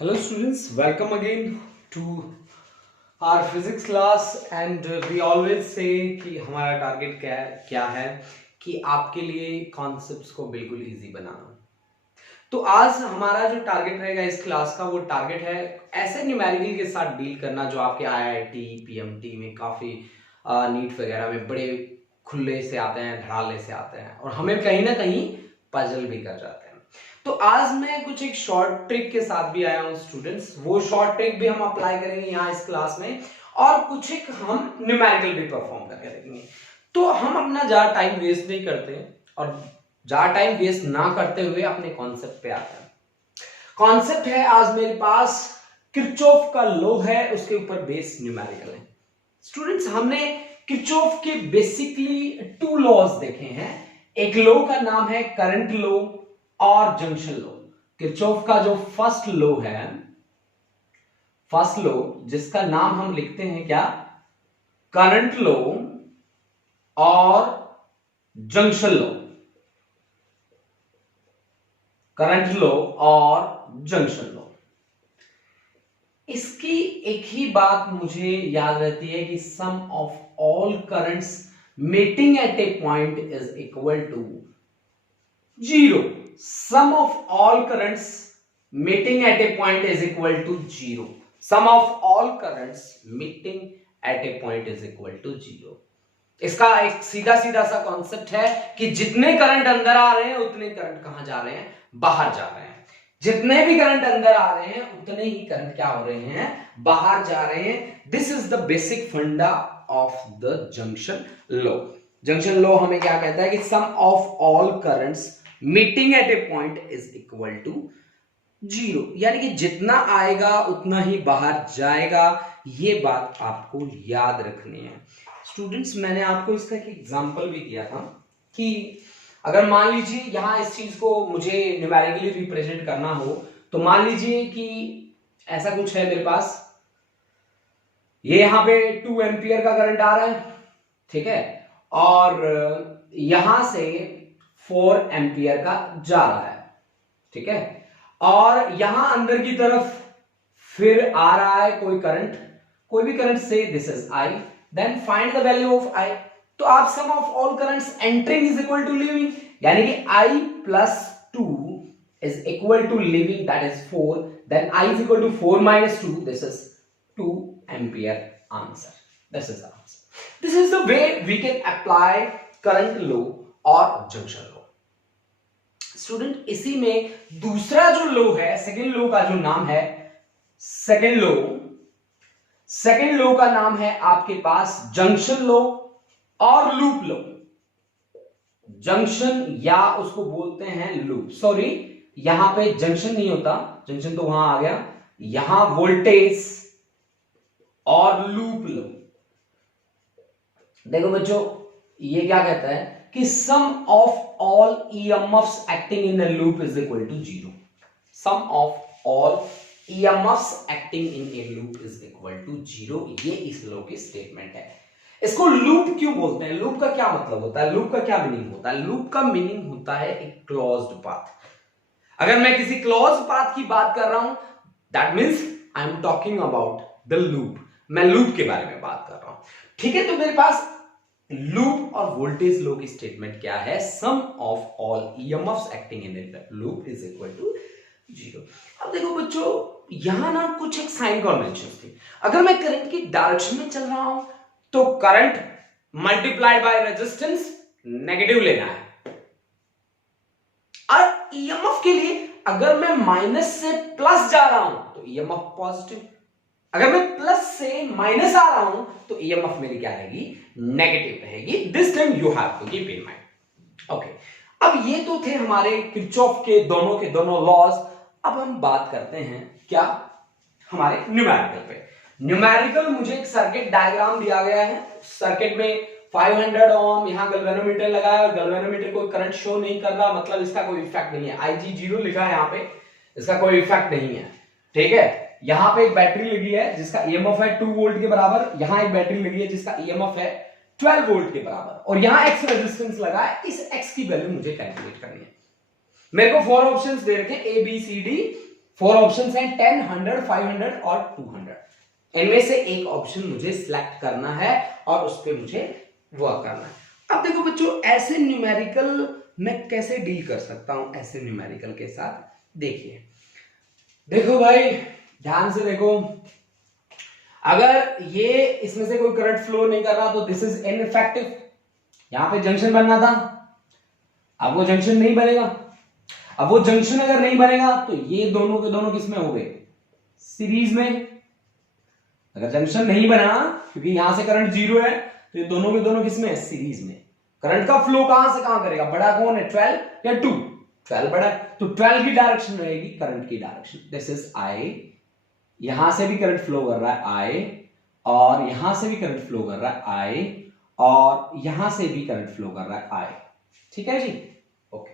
Hello students, welcome again to our physics class and we always say कि हमारा target क्या है कि आपके लिए कॉन्सेप्ट्स को बिल्कुल इजी बनाना। तो आज हमारा जो टारगेट रहेगा इस क्लास का वो टारगेट है ऐसे न्यूमेरिकल के साथ डील करना जो आपके आईआईटी पीएमटी में काफ़ी नीट वगैरह में बड़े खुले से आते हैं, धड़ाले से आते हैं और हमें कहीं ना कहीं पजल भी कर जाते हैं। तो आज मैं कुछ एक शॉर्ट ट्रिक के साथ भी आया हूं स्टूडेंट्स, वो शॉर्ट ट्रिक भी हम अप्लाई करेंगे यहाँ इस क्लास में और कुछ एक हम न्यूमेरिकल भी परफॉर्म करके देखेंगे। तो हम अपना ज़्यादा टाइम वेस्ट नहीं करते और ज़्यादा टाइम वेस्ट ना करते हुए अपने कॉन्सेप्ट पे आते हैं। कॉन्सेप्ट है आज मेरे पास किरचॉफ का लॉ है, उसके ऊपर बेस्ड न्यूमेरिकल है। स्टूडेंट्स हमने किरचॉफ के बेसिकली टू लॉज देखे हैं। एक लॉ का नाम है करंट लॉ और जंक्शन लॉ। किरचॉफ का जो फर्स्ट लॉ है, फर्स्ट लॉ जिसका नाम हम लिखते हैं क्या, करंट लॉ और जंक्शन लॉ, करंट लॉ और जंक्शन लॉ। इसकी एक ही बात मुझे याद रहती है कि sum of all currents meeting at a point is equal to zero. Sum of all currents meeting at a point is equal to zero. Sum of all currents meeting at a point is equal to zero. इसका एक सीधा सीधा सा concept है कि जितने current अंदर आ रहे हैं उतने करंट कहां जा रहे हैं, बाहर जा रहे हैं। जितने भी करंट अंदर आ रहे हैं उतने ही करंट क्या हो रहे हैं, बाहर जा रहे हैं। This is the basic funda of the junction law. Junction law हमें क्या कहता है कि sum of all currents meeting at a point is equal to zero, यानी कि जितना आएगा उतना ही बाहर जाएगा। ये बात आपको याद रखनी है स्टूडेंट्स। मैंने आपको इसका एक एग्जांपल भी दिया था कि अगर मान लीजिए यहां इस चीज को मुझे न्यूमेरिकली रिप्रेजेंट करना हो तो मान लीजिए कि ऐसा कुछ है मेरे पास, ये यहां पे 2 एम्पियर का करंट आ रहा है, ठीक है, और यहां से 4 एम्पियर का जा रहा है, ठीक है, और यहां अंदर की तरफ फिर आ रहा है कोई करंट, कोई भी करंट से this is I, then find the value of I. तो आप sum of all currents entering is equal to leaving, यानी कि I plus 2 is equal to leaving, that is 4, then I is equal to 4 minus 2, this is 2 ampere answer. This is the answer. This is the way we can apply current law और junction law. Student इसी में दूसरा जो law है, second law का जो नाम है, सेकेंड लॉ का नाम है आपके पास जंक्शन लॉ और लूप लॉ। जंक्शन या उसको बोलते हैं लूप, सॉरी यहां पे जंक्शन नहीं होता, जंक्शन तो वहां आ गया, यहां वोल्टेज और लूप लॉ। देखो बच्चों ये क्या कहता है कि sum of all EMFs acting in a loop is equal to zero. Sum of all EMFs acting in a loop is equal to zero. ये इस लॉ की स्टेटमेंट है। इसको लूप क्यों बोलते हैं, लूप का क्या मतलब होता है, लूप का क्या मीनिंग होता है? लूप का मीनिंग होता है एक क्लोज्ड पाथ। अगर मैं किसी क्लोज्ड पाथ की बात कर रहा हूं that means I am talking about the loop, मैं लूप के बारे में बात कर रहा हूं, ठीक है। तो मेरे पास लूप और वोल्टेज लॉ की स्टेटमेंट क्या है, sum of all EMFs acting in a loop is equal to zero. अब देखो बच्चों यहां ना कुछ एक साइन कन्वेंशन थी। अगर मैं करंट की डायरेक्शन में चल रहा हूं तो current multiplied by resistance negative लेना है, और EMF के लिए अगर मैं माइनस से प्लस जा रहा हूं तो EMF पॉजिटिव, अगर मैं प्लस से माइनस आ रहा हूं तो EMF मेरी क्या रहेगी, नेगेटिव रहेगी। This time you have to keep in mind. Okay, अब ये तो थे हमारे किरचॉफ के दोनों लॉज। अब हम बात करते हैं क्या, हमारे न्यूमेरिकल पे। न्यूमेरिकल मुझे एक सर्किट डायग्राम दिया गया है, सर्किट में 500 ओम यहां गैल्वेनोमीटर लगा है और गैल्वेनोमीटर कोई करंट शो नहीं कर रहा, मतलब इसका कोई इफेक्ट नहीं है। IG0 लिखा है यहां पे, इसका कोई इफेक्ट नहीं है, ठीक है। यहां पे एक बैटरी लगी है जिसका EMF है 2 वोल्ट के बराबर, यहां एक बैटरी लगी है जिसका EMF है 12 वोल्ट के बराबर, और यहां X रेजिस्टेंस लगा है। इस X की वैल्यू मुझे कैलकुलेट करनी है। मेरे को 4 ऑप्शंस दे रखे A B C D, 4 options हैं, 10, 100, 500 और 200। इनमें से एक ऑप्शन मुझे सिलेक्ट करना है और उस पर मुझे वर्क करना है। अब देखो बच्चों, ऐसे न्यूमेरिकल मैं कैसे डील कर सकता हूं ऐसे न्यूमेरिकल के साथ। देखिए देखो भाई, ध्यान से देखो, अगर ये इसमें से कोई करंट फ्लो नहीं कर रहा तो दिस इज इनइफेक्टिव। यहां पे जंक्शन बनना था, अब वो जंक्शन नहीं बनेगा। अब वो जंक्शन अगर नहीं बनेगा तो ये दोनों के दोनों किसमें हो गए, सीरीज में। अगर जंक्शन नहीं बना, क्योंकि यहां से करंट 0 है, तो ये दोनों के दोनों किसमें है, सीरीज में। करंट का फ्लो कहां से कहां करेगा, बड़ा कौन है, 12 या 2, 12 बड़ा है, तो 12 की डायरेक्शन रहेगी करंट की डायरेक्शन। दिस इज आई, यहां से भी करंट फ्लो कर रहा है आई, और यहां से भी करंट फ्लो कर रहा है आई, और यहां से भी करंट फ्लो कर रहा है आई। ठीक है जी, ओके।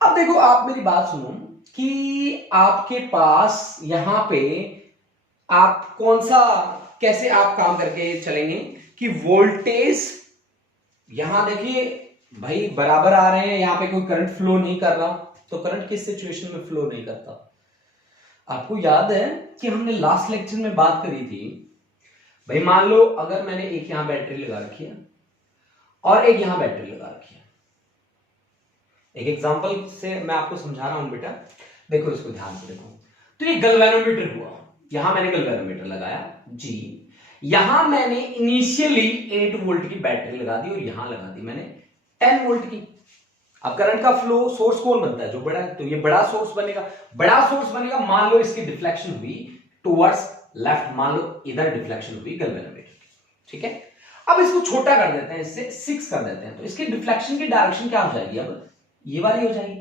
अब देखो आप मेरी बात सुनो कि आपके पास यहां पे आप कौन सा, कैसे आप काम करके चलेंगे कि वोल्टेज यहां देखिए भाई बराबर आ रहे हैं, यहां पे कोई करंट फ्लो नहीं कर रहा, तो करंट किस सिचुएशन में फ्लो नहीं करता। आपको याद है कि हमने लास्ट लेक्चर में बात करी थी भाई, मान लो अगर मैंने एक यहां बैटरी लगा रखी है और एक यहां बैटरी लगा रखी है। एक एग्जांपल से मैं आपको समझा रहा हूं बेटा, देखो इसको ध्यान से देखो। तो ये गैल्वेनोमीटर हुआ, यहां मैंने गैल्वेनोमीटर लगाया जी, यहां मैंने इनिशियली 8 वोल्ट की बैटरी लगा दी और यहां लगा दी मैंने 10 वोल्ट की। अब करंट का फ्लो सोर्स कौन बनता है, जो बड़ा है, तो ये बड़ा सोर्स बनेगा। बड़ा सोर्स बनेगा, मान लो इसकी डिफ्लेक्शन हुई टुवर्ड्स लेफ्ट, मान लो इधर डिफ्लेक्शन हुई गैल्वेनोमीटर की, ठीक है। अब इसको छोटा कर देते हैं, इससे 6 कर देते हैं, तो इसकी डिफ्लेक्शन की डायरेक्शन क्या हो जाएगी, अब ये वाली हो जाएगी।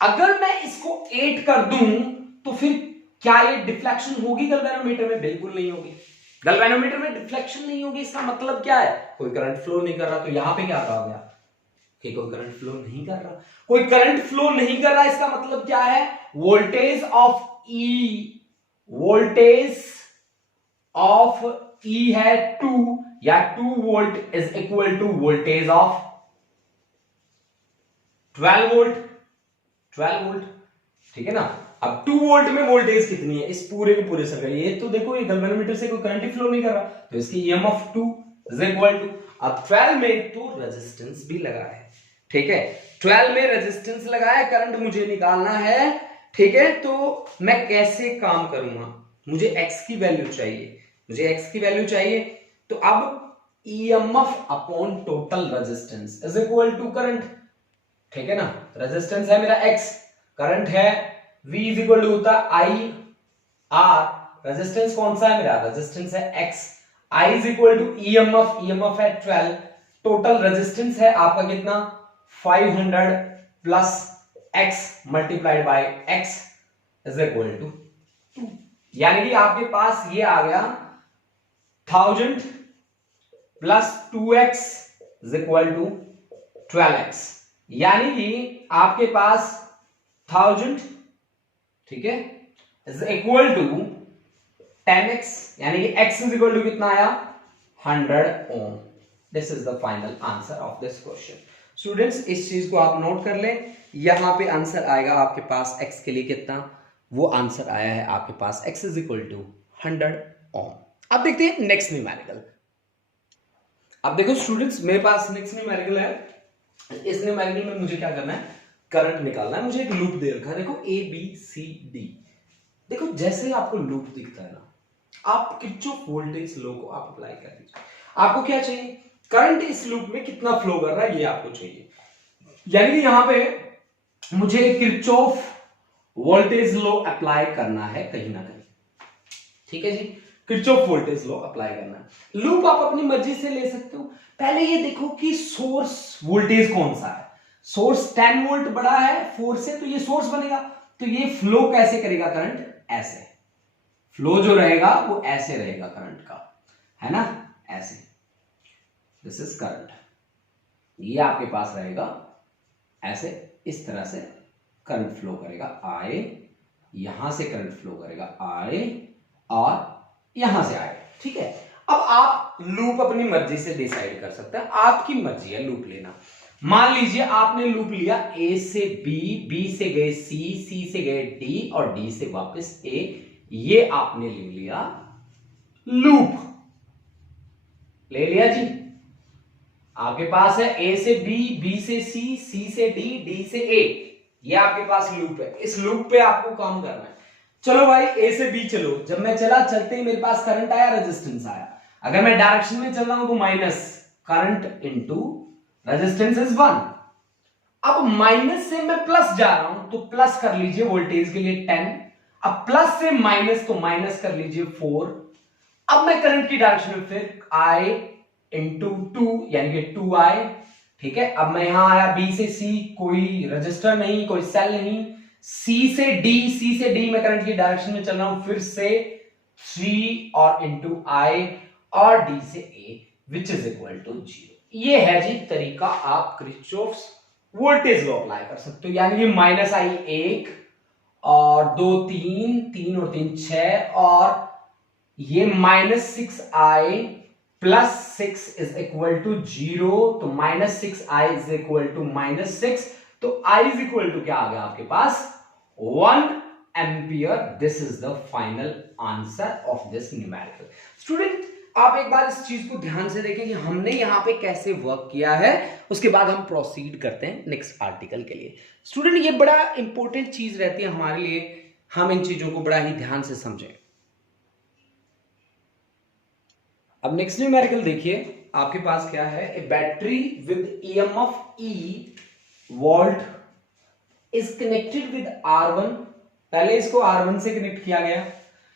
अगर मैं इसको 8 कर दूं तो फिर क्या ये डिफ्लेक्शन होगी गैल्वेनोमीटर में, बिल्कुल नहीं होगी। गैल्वेनोमीटर में डिफ्लेक्शन नहीं होगी, इसका मतलब क्या है, कोई करंट फ्लो नहीं कर रहा। तो यहां पे क्या कहा गया कि कोई करंट फ्लो नहीं कर रहा, कोई करंट फ्लो नहीं कर रहा, इसका मतलब क्या है, voltage of E, voltage of E है 2 या 2 volt is equal to voltage of 12 volt, 12 volt, ठीक है ना। अब 2 वोल्ट में वोल्टेज कितनी है, इस पूरे के पूरे सर्कल, ये तो देखो ये गैल्वेनोमीटर से कोई करंट फ्लो नहीं कर रहा, तो इसकी ईएमएफ 2 इज इक्वल टू, अब 12 में तो रेजिस्टेंस भी लगा है, ठीक है, 12 में रेजिस्टेंस लगा है, करंट मुझे निकालना है, ठीक है। तो मैं कैसे काम करूंगा, मुझे x की वैल्यू चाहिए, मुझे x की वैल्यू चाहिए, तो अब EMF upon total resistance is equal to current, ठीक है ना। रेजिस्टेंस है मेरा x, करंट है v इज इक्वल टू होता है आई आर, रेजिस्टेंस कौन सा है मेरा, रेजिस्टेंस है x, I is equal to EMF, EMF है 12, टोटल रेजिस्टेंस है आपका कितना 500 plus x multiplied by x is equal to 2, यानी कि आपके पास ये आ गया 1000 plus 2x is equal to 12x, यानी कि आपके पास 1000, ठीक है, इज इक्वल टू 10x, यानी कि x इज इक्वल टू कितना आया 100 ohm. This is the final answer of this question. Students इस चीज को आप नोट कर लें, यहां पे आंसर आएगा आपके पास x के लिए कितना, वो आंसर आया है आपके पास x इज इक्वल टू 100 ओम। अब देखते हैं नेक्स्ट न्यूमेरिकल। अब देखो स्टूडेंट्स मेरे पास नेक्स्ट न्यूमेरिकल है, इस न्यूमेरिकल में मुझे क्या करना है, करंट निकालना है। मुझे एक लूप दे रखा है, देखो A B C D, देखो जैसे आपको लूप दिखता है ना, आप किरचॉफ वोल्टेज लॉ को आप अप्लाई कर दीजिए। आपको क्या चाहिए, करंट इस लूप में कितना फ्लो कर रहा है ये आपको चाहिए, यानी कि यहां पे मुझे किरचॉफ वोल्टेज लॉ अप्लाई करना है कहीं ना कहीं, ठीक है जी, किरचॉफ वोल्टेज लॉ अप्लाई करना है। लूप आप अपनी मर्जी से ले सकते हो। पहले ये देखो कि सोर्स वोल्टेज कौन सा है, सोर्स 10 वोल्ट बड़ा है 4 से, तो ये सोर्स बनेगा, तो ये फ्लो कैसे करेगा करंट, ऐसे फ्लो जो रहेगा वो ऐसे रहेगा करंट का, है ना, ऐसे, दिस इज करंट, ये आपके पास रहेगा ऐसे, इस तरह से करंट फ्लो करेगा, आए यहां से करंट फ्लो करेगा, आए और यहां से आए, ठीक है। अब आप लूप अपनी मर्जी से डिसाइड कर सकते हैं, आपकी मर्जी है लूप लेना। मान लीजिए आपने लूप लिया ए से बी, बी से गए सी से गए डी और डी से वापस ए, ये आपने ले लिया लूप, ले लिया जी। आपके पास है ए से बी, बी से सी से डी, डी से ए, ये आपके पास लूप है। इस लूप पे आपको काम करना है। चलो भाई ए से बी चलो, जब मैं चला चलते ही मेरे पास करंट आया, रेजिस्टेंस आया। अगर मैं डायरेक्शन में चल रहा हूं तो minus current into resistance is 1। अब माइनस से मैं प्लस जा रहा हूं तो प्लस कर लीजिए वोल्टेज के लिए 10, अब प्लस से माइनस तो माइनस कर लीजिए 4। अब मैं करंट की डायरेक्शन में फिर I इंटू 2 यानी कि 2I, ठीक है। अब मैं यहां आया बी से सी, कोई रजिस्टर नहीं, कोई सेल नहीं, सी से डी मैं करंट की डायरेक्शन में चल रहा हूं, फिर से 3 और इंटू I और डी से ए विच इज इक्वल टू 0। ये है जी तरीका, आप किरचॉफ्स वोल्टेज लॉ अप्लाई कर सकते हो। यानी कि माइनस आई 1 और 2 3, 3 और 3 6, और ये -6i plus 6 is equal to 0, तो -6i इज इक्वल टू -6, तो I इज इक्वल टू क्या आ गया आपके पास 1 ampere. This is the final answer of this numerical. Student आप एक बार इस चीज को ध्यान से देखें कि हमने यहां पे कैसे वर्क किया है, उसके बाद हम प्रोसीड करते हैं नेक्स्ट आर्टिकल के लिए। स्टूडेंट ये बड़ा इंपॉर्टेंट चीज रहती है हमारे लिए, हम इन चीजों को बड़ा ही ध्यान से समझें। अब नेक्स्ट न्यूमेरिकल देखिए, आपके पास क्या है, a battery with EMF E volt is connected with R1। पहले इसको R1 से कनेक्ट किया गया,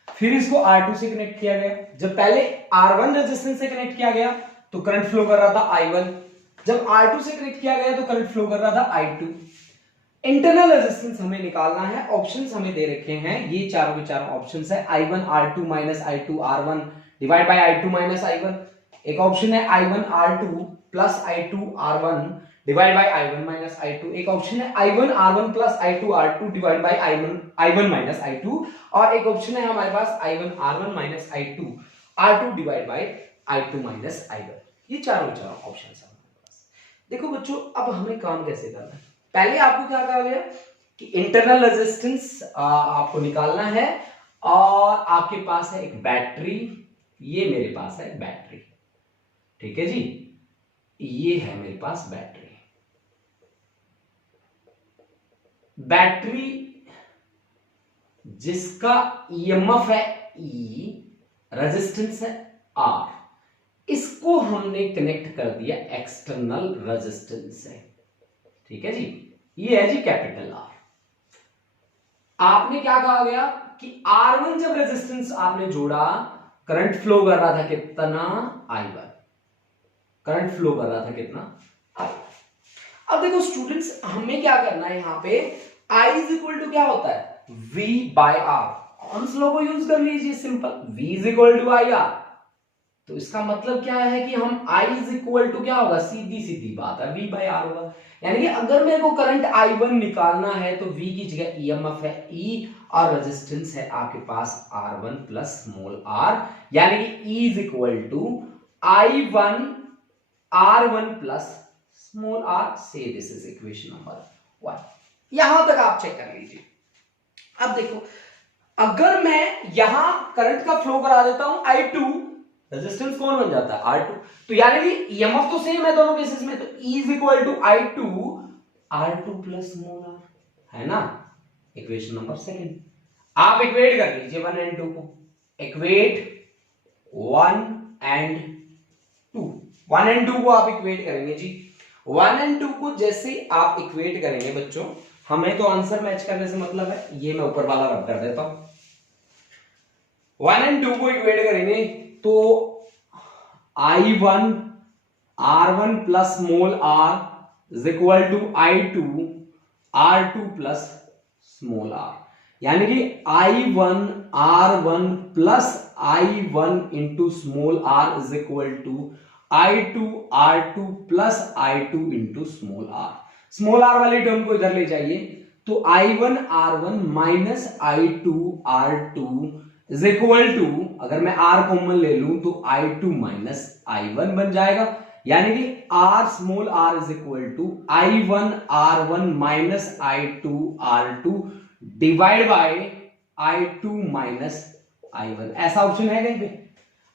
फिर इसको R2 से कनेक्ट किया गया। जब पहले R1 रेजिस्टेंस से कनेक्ट किया गया तो करंट फ्लो कर रहा था I1, जब R2 से कनेक्ट किया गया तो करंट फ्लो कर रहा था I2। इंटरनल रेजिस्टेंस हमें निकालना है, ऑप्शंस हमें दे रखे हैं, ये चारों के चारों ऑप्शंस है, I1 R2 minus I2 R1 divide by I2 minus I1। एक ऑप्शन है I1 R2 plus I2 R1 divide by I1 minus I2। एक ऑप्शन है I1 R1 plus I2 R2 divide bye I1 minus I2, और एक option है हमारे पास I1 R1 minus I2 R2 divide by I2 minus I1। ये चारों options है हमारे पास। देखो बच्चों, अब हमें काम कैसे करना है, पहले आपको क्या कहा गया कि इंटरनल रेजिस्टेंस आपको निकालना है, और आपके पास है एक बैटरी, ये मेरे पास है बैटरी, ठीक है जी, ये है मेरे पास बैटरी। बैटरी जिसका ईएमएफ है E, रेजिस्टेंस है R, इसको हमने कनेक्ट कर दिया एक्सटर्नल रेजिस्टेंस से, ठीक है जी, ये है जी कैपिटल R। आपने क्या कहा गया कि R1 जब रेजिस्टेंस आपने जोड़ा, करंट फ्लो कर रहा था कितना I1, करंट फ्लो कर रहा था कितना I1। अब देखो स्टूडेंट्स, हमें क्या करना है यहां पे, I इज इक्वल टू क्या होता है V by R। Ohm's law को यूज कर लीजिए, simple, V is equal to IR। तो इसका मतलब क्या है कि हम I इज इक्वल टू क्या होगा, सीधी सीधी बात है V बाय R होगा। यानी कि अगर मेरे को करंट I1 निकालना है तो V की जगह ईएमएफ है E और रेजिस्टेंस है आपके पास R1 प्लस स्मॉल r, यानी कि E is equal to I1 R1 plus small r। Say this is equation number 1। यहां तक आप चेक कर लीजिए। अब देखो, अगर मैं यहां करंट का फ्लो करा देता हूं I2, रेजिस्टेंस कौन बन जाता है R2, तो यानी कि ईएमएफ तो सेम है दोनों केसेस में, तो E is equal to I2 R2 plus small r, है ना, इक्वेशन नंबर 2। आप इक्वेट कर लीजिए 1 एंड 2 को, इक्वेट 1 एंड 2, 1 एंड 2 को आप इक्वेट करेंगे जी। 1 एंड 2 को जैसे आप इक्वेट करेंगे बच्चों, हमें तो आंसर मैच करने से मतलब है, ये मैं ऊपर वाला रब कर देता हूं। 1 एंड 2 को इक्वेट करेंगे तो I1 R1 plus small r is equal to I2 R2 plus small r, यानी कि I1 R1 plus I1 into small r is equal to I2 R2 plus I2 into small r। Small r वाली term को इधर ले जाइए, तो I1 R1 minus I2 R2 is equal to, अगर मैं R कॉमन ले लूं तो I2 माइनस I1 बन जाएगा, यानी कि R small r is equal to I1 R1 minus I2 R2 divide by I2 minus I1। ऐसा ऑप्शन है कहीं पे?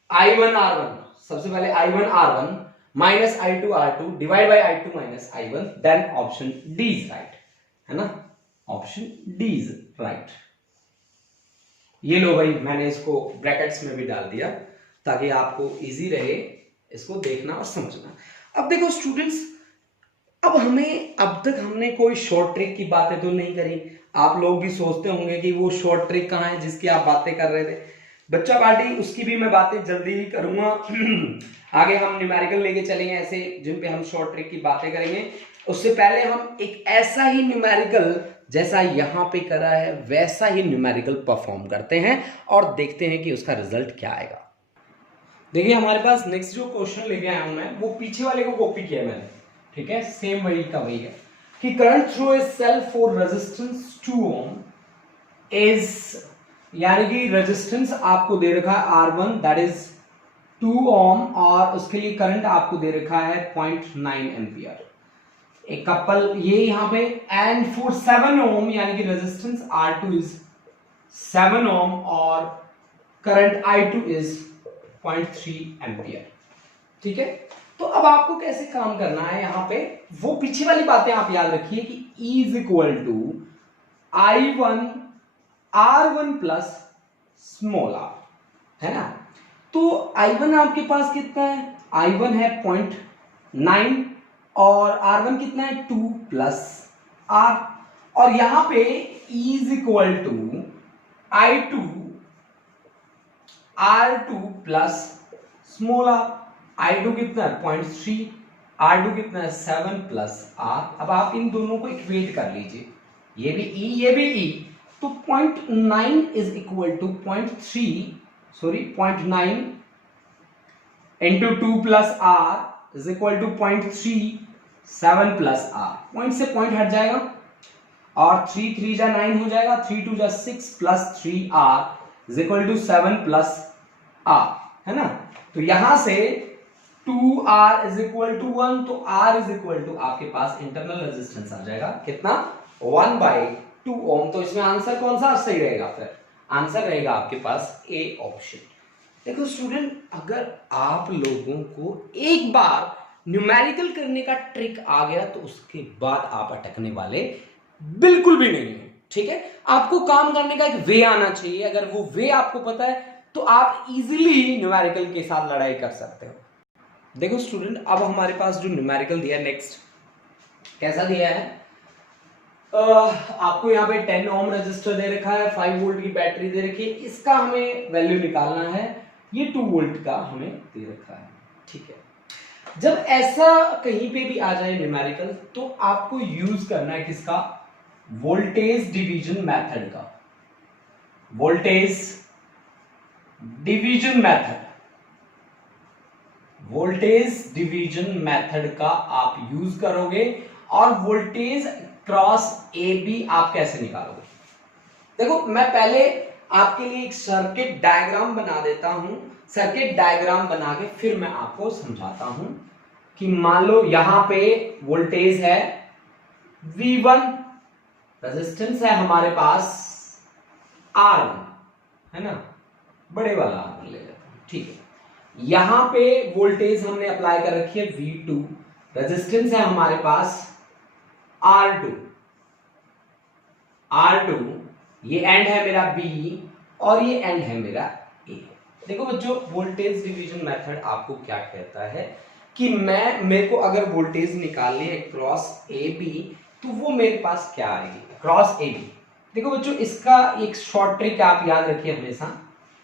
I1 R1, सबसे पहले I1 R1 minus I2 R2 divide by I2 minus I1, then option D is right, है ना? Option D is right. ये लो भाई, मैंने इसको ब्रैकेट्स में भी डाल दिया ताकि आपको इजी रहे इसको देखना और समझना। अब देखो स्टूडेंट्स, अब तक हमने कोई शॉर्ट ट्रिक की बातें तो नहीं करी। आप लोग भी सोचते होंगे कि वो शॉर्ट ट्रिक कहाँ है जिसकी आप बातें कर रहे थे। बच्चा पार्टी उसकी भी मैं बातें जल्दी ही करूंगा। आगे हम न्यूमेरिकल लेके चलेंगे ऐसे जिन पे हम शॉर्ट ट्रिक की बातें करेंगे। उससे पहले हम एक ऐसा ही न्यूमेरिकल जैसा यहां पे करा है वैसा ही न्यूमेरिकल परफॉर्म करते हैं और देखते हैं कि उसका रिजल्ट क्या आएगा। देखिए हमारे पास नेक्स्ट जो क्वेश्चन लेके आया हूं मैं, वो पीछे वाले को कॉपी किया मैंने, ठीक है? सेम वही का वही है कि current through a cell for resistance 2 ohm is, यानी कि रेजिस्टेंस आपको दे रखा है R1 दैट इज 2 ओम और उसके लिए करंट आपको दे रखा है 0.9 एम्पियर। एक कपल ये यहां पे, एंड फॉर 7 ओम यानी कि रेजिस्टेंस R2 इज 7 ओम और करंट I2 इज 0.3 एम्पियर, ठीक है? तो अब आपको कैसे काम करना है यहां पे, वो पीछे वाली बातें आप याद रखिए कि E is equal to I1 R1 plus small r, है ना? तो I1 आपके पास कितना है? I1 है 0.9 और R1 कितना है? 2 प्लस R, और यहां पे E is equal to I2 R2 plus small r। I2 कितना है? 0.3, R2 कितना है? 7 प्लस R। अब आप इन दोनों को इक्वेट कर लीजिए, ये भी E ये भी E, तो 0.9 is equal to 0.9 into 2 plus R is equal to 0.3, 7 plus R। Point से पॉइंट हट जाएगा और 3 3 जा 9 हो जाएगा, 3 2 जा 6 plus 3R is equal to 7 plus R, है ना? तो यहां से 2R इज इक्वल टू 1, तो R इज इक्वल टू आपके पास इंटरनल रेजिस्टेंस आ जाएगा कितना? 1/2 ओम। तो इसमें आंसर कौन सा सही रहेगा? फिर आंसर रहेगा आपके पास ए ऑप्शन। देखो स्टूडेंट, अगर आप लोगों को एक बार न्यूमेरिकल करने का ट्रिक आ गया तो उसके बाद आप अटकने वाले बिल्कुल भी नहीं है, ठीक है? आपको काम करने का एक वे आना चाहिए। अगर वो वे आपको पता है तो आप इजीली न्यूमेरिकल के साथ लड़ाई कर सकते हो। देखो स्टूडेंट, अब हमारे पास जो न्यूमेरिकल दिया है नेक्स्ट, कैसा दिया है? आपको यहाँ पे 10 ओम रेजिस्टर दे रखा है, 5 वोल्ट की बैटरी दे रखी है, इसका हमें वैल्यू निकालना है। ये 2 वोल्ट का हमें दे रखा है, ठीक है? जब ऐसा कहीं पे भी आ जाए न्यूमेरिकल तो आपको यूज करना है किसका? वोल्टेज डिवीजन मेथड का। Voltage division method, voltage division method का आप यूज करोगे। और वोल्टेज क्रॉस ए बी आप कैसे निकालोगे? देखो मैं पहले आपके लिए एक सर्किट डायग्राम बना देता हूं। सर्किट डायग्राम बना के फिर मैं आपको समझाता हूं कि मान लो यहां पे वोल्टेज है V1, रेजिस्टेंस है हमारे पास R1, है ना? बड़े वाला R1 ले लेता हूं, ठीक है? यहां पे वोल्टेज हमने अप्लाई कर रखी है V2, रेजिस्टेंस है हमारे पास R2, ये एंड है मेरा B और ये एंड है मेरा A। देखो बच्चों, वोल्टेज डिवीजन मेथड आपको क्या कहता है कि मेरे को अगर वोल्टेज निकालनी है क्रॉस ए बी तो वो मेरे पास क्या आएगी? Cross A B. देखो बच्चों, इसका एक शॉर्ट ट्रिक आप याद रखिए हमेशा।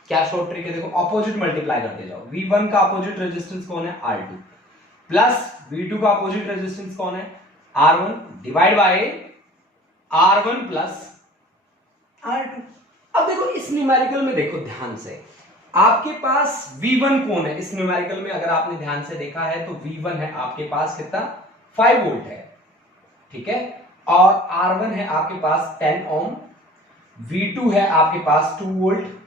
क्या शॉर्ट ट्रिक है? देखो, ऑपोजिट मल्टीप्लाई करते जाओ। V1 का ऑपोजिट रेजिस्टेंस कौन है? R2, प्लस V2 का ऑपोजिट रेजिस्टेंस कौन है? R1, divide by R1 plus R2। अब देखो इस न्यूमेरिकल में देखो ध्यान से, आपके पास V1 कौन है? इस न्यूमेरिकल में अगर आपने ध्यान से देखा है तो V1 है आपके पास कितना? 5 वोल्ट है, ठीक है? और R1 है आपके पास 10 ओम, V2 है आपके पास 2 वोल्ट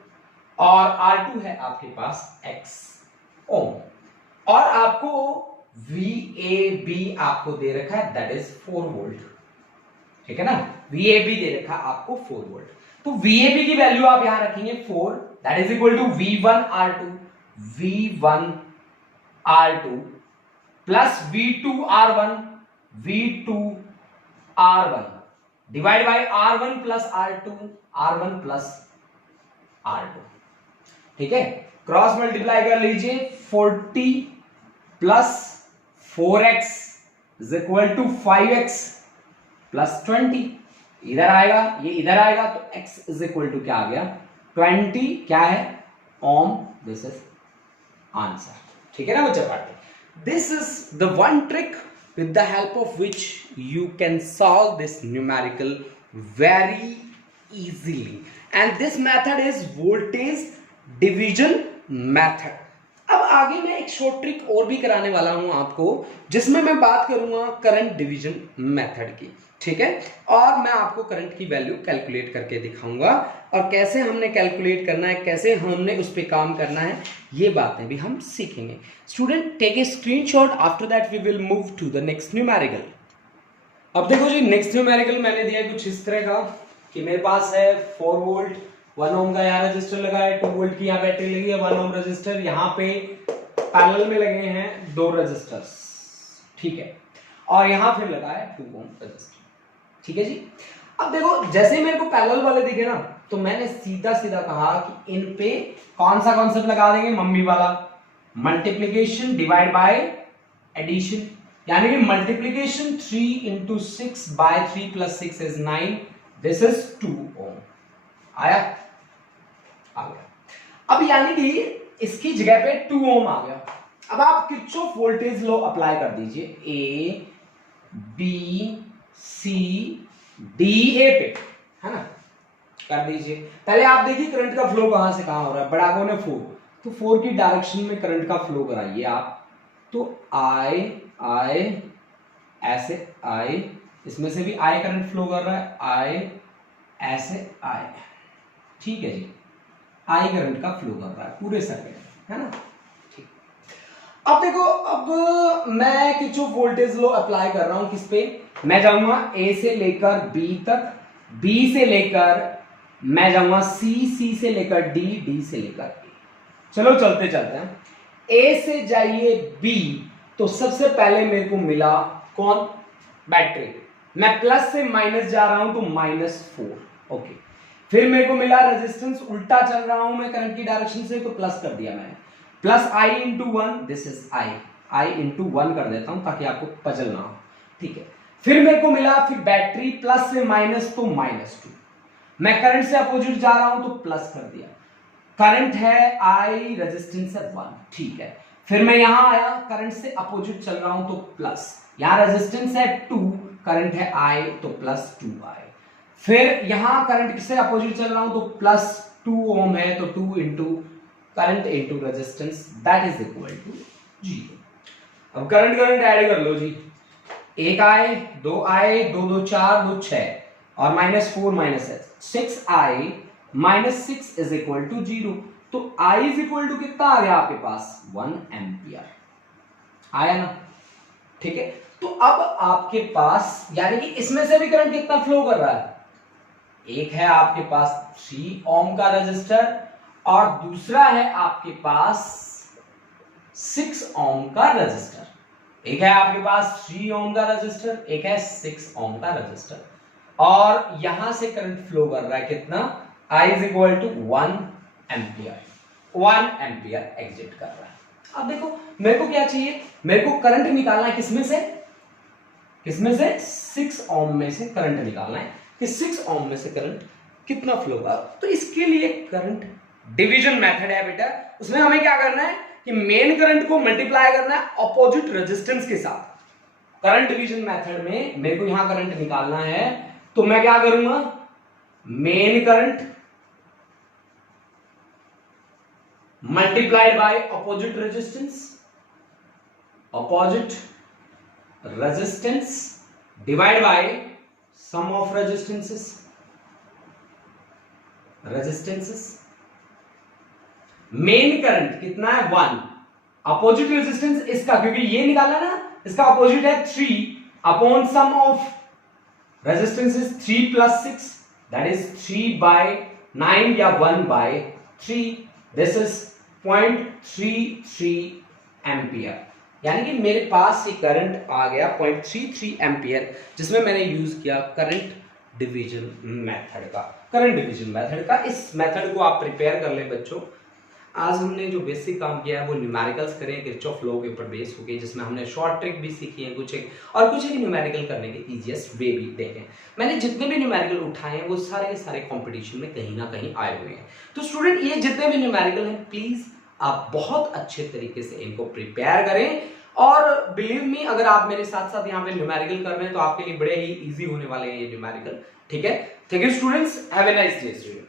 और R2 है आपके पास X ओम। और आपको VAB आपको दे रखा है दैट इज 4 वोल्ट, ठीक है ना, VAB दे रखा है आपको 4 वोल्ट। तो VAB की वैल्यू आप यहां रखेंगे 4, that is equal to V1R2 plus V2R1 divide by R1 plus R2, ठीक है। क्रॉस मल्टीप्लाई कर लीजिए, 40 plus 4x is equal to 5x plus 20, इधर आएगा ये इधर आएगा तो x इज इक्वल टू क्या आ गया 20, क्या है ओम, दिस इज आंसर, ठीक है ना बच्चा party. This is the one trick with the help of which you can solve this numerical very easily, and this method is voltage division method। अब आगे मैं एक शॉर्ट ट्रिक और भी कराने वाला हूं आपको, जिसमें मैं बात करूंगा करंट डिवीजन मेथड की, ठीक है, और मैं आपको करंट की वैल्यू कैलकुलेट करके दिखाऊंगा और कैसे हमने कैलकुलेट करना है, कैसे हमने उस पर काम करना है, ये बातें भी हम सीखेंगे। Student take a screenshot, after that we will move to the next numerical. अब देखो जी, नेक्स्ट न्यूमेरिकल मैंने दिया कुछ इस तरह का कि मेरे पास है 4 वोल्ट 1 ओम का यहाँ रजिस्टर लगा है, 2 वोल्ट की यहाँ बैटरी लगी है, 1 ओम रजिस्टर, यहाँ पे पैरेलल में लगे हैं 2 रजिस्टर्स, ठीक है, और यहाँ फिर लगा है 2 ओम रजिस्टर, ठीक है जी। अब देखो जैसे मेरे को पैरेलल वाले दिखे ना, तो मैंने सीधा सीधा कहा कि इन पे कौन सा कॉन्सेप्ट लगा देंगे, मम्मी वाला, मल्टीप्लीकेशन डिवाइड बाय एडिशन, यानी कि multiplication 3 into 6 by 3 plus 6 is 9, this is 2 ओम, आया आ गया। अब यानी कि इसकी जगह पे 2 ओम आ गया। अब आप किरचॉफ वोल्टेज लॉ अप्लाई कर दीजिए, A B C D A पे, है ना, कर दीजिए। पहले आप देखिए करंट का फ्लो कहां से कहां हो रहा है, बड़ा कौन है 4, तो 4 की डायरेक्शन में करंट का फ्लो कराइए आप, तो आई ऐसे आई, इसमें से भी आई करंट फ्लो कर रहा है, आई ऐसे आई, ठीक है जी, आई करंट का फ्लो कर रहा है पूरे सर्किट, है ना, ठीक। अब देखो, अब मैं किरचॉफ वोल्टेज लॉ अप्लाई कर रहा हूं किस पे, मैं जाऊंगा ए से लेकर बी तक, बी से लेकर मैं जाऊंगा सी से लेकर डी से लेकर ए। चलो चलते चलते हैं, ए से जाइए बी, तो सबसे पहले मेरे को मिला कौन, बैटरी, मैं प्लस से माइनस जा रहा हूं तो -4, ओके। फिर मेरे को मिला रेजिस्टेंस, उल्टा चल रहा हूं मैं करंट की डायरेक्शन से, तो प्लस कर दिया मैंने, plus I into 1, this is I into 1 कर देता हूं ताकि आपको पजल ना हो, ठीक है। फिर मेरे को मिला, फिर बैटरी प्लस से माइनस तो -2, मैं करंट से अपोजिट जा रहा हूं तो प्लस कर दिया, करंट है आई, रेजिस्टेंस है 1, ठीक है। फिर मैं यहां आया, करंट से अपोजिट चल रहा हूं तो प्लस, यहां रेजिस्टेंस है 2, करंट है आई तो प्लस 2 आई। फिर यहां करंट से अपोजिट चल रहा हूं तो प्लस 2 ओम है, तो 2 into current into resistance that is equal to 0। अब करंट ऐड कर लो जी, 1 आए, 2 आए, 2 2 4, 2 6 और -4 6 आई, -6 इज इक्वल टू 0, तो I इज इक्वल टू कितना आ गया आपके पास 1 एम्पियर, आया ना, ठीक है। तो अब आपके पास यानी कि इसमें से भी करंट कितना फ्लो कर रहा है, एक है आपके पास 3 ओम का रजिस्टर और दूसरा है आपके पास 6 ओम का रजिस्टर, एक है आपके पास 3 ओम का रजिस्टर, एक है 6 ओम का रजिस्टर, और यहां से करंट फ्लो कर रहा है कितना, I is equal to 1 ampere, 1 ampere exit कर रहा है। अब देखो मेरे को क्या चाहिए, मेरे को करंट निकालना है किसमें से 6 ओम में से करंट निकालना है कि 6 ओम में से करंट कितना फ्लो होगा। तो इसके लिए करंट डिवीजन मेथड है बेटा, उसमें हमें क्या करना है कि मेन करंट को मल्टीप्लाई करना है अपोजिट रेजिस्टेंस के साथ। करंट डिवीजन मेथड में मेरे को यहां करंट निकालना है, तो मैं क्या करूंगा, main current multiplied by opposite resistance divide by sum of resistances, main current कितना है 1, अपोजिट रेजिस्टेंस इसका, क्योंकि ये निकाला ना, इसका अपोजिट है 3 upon sum of resistance is 3 plus 6, that is 3/9 या 1/3, दिस इज 0.33 एम्पियर। यानी कि मेरे पास ये करंट आ गया 0.33 एम्पियर, जिसमें मैंने यूज किया करंट डिवीजन मेथड का। इस मेथड को आप प्रिपेयर कर लें बच्चों। आज हमने जो बेसिक काम किया है वो न्यूमेरिकल्स करें किरचॉफ लॉ के ऊपर बेस हो गए, जिसमें हमने शॉर्ट ट्रिक भी सीखी है कुछ एक न्यूमेरिकल करने के इजीएस्ट वे भी देखे। मैंने जितने भी न्यूमेरिकल उठाए हैं वो सारे के सारे कंपटीशन में कहीं ना कहीं आए हुए हैं। तो स्टूडेंट ये जितने भी न्यूमेरिकल हैं प्लीज आप बहुत अच्छे तरीके से इनको प्रिपेयर करें, और बिलीव मी अगर आप मेरे साथ साथ यहाँ पे न्यूमेरिकल कर रहे हैं तो आपके लिए बड़े ही इजी होने वाले हैं ये न्यूमेरिकल। ठीक है, thank you students, have a nice day student.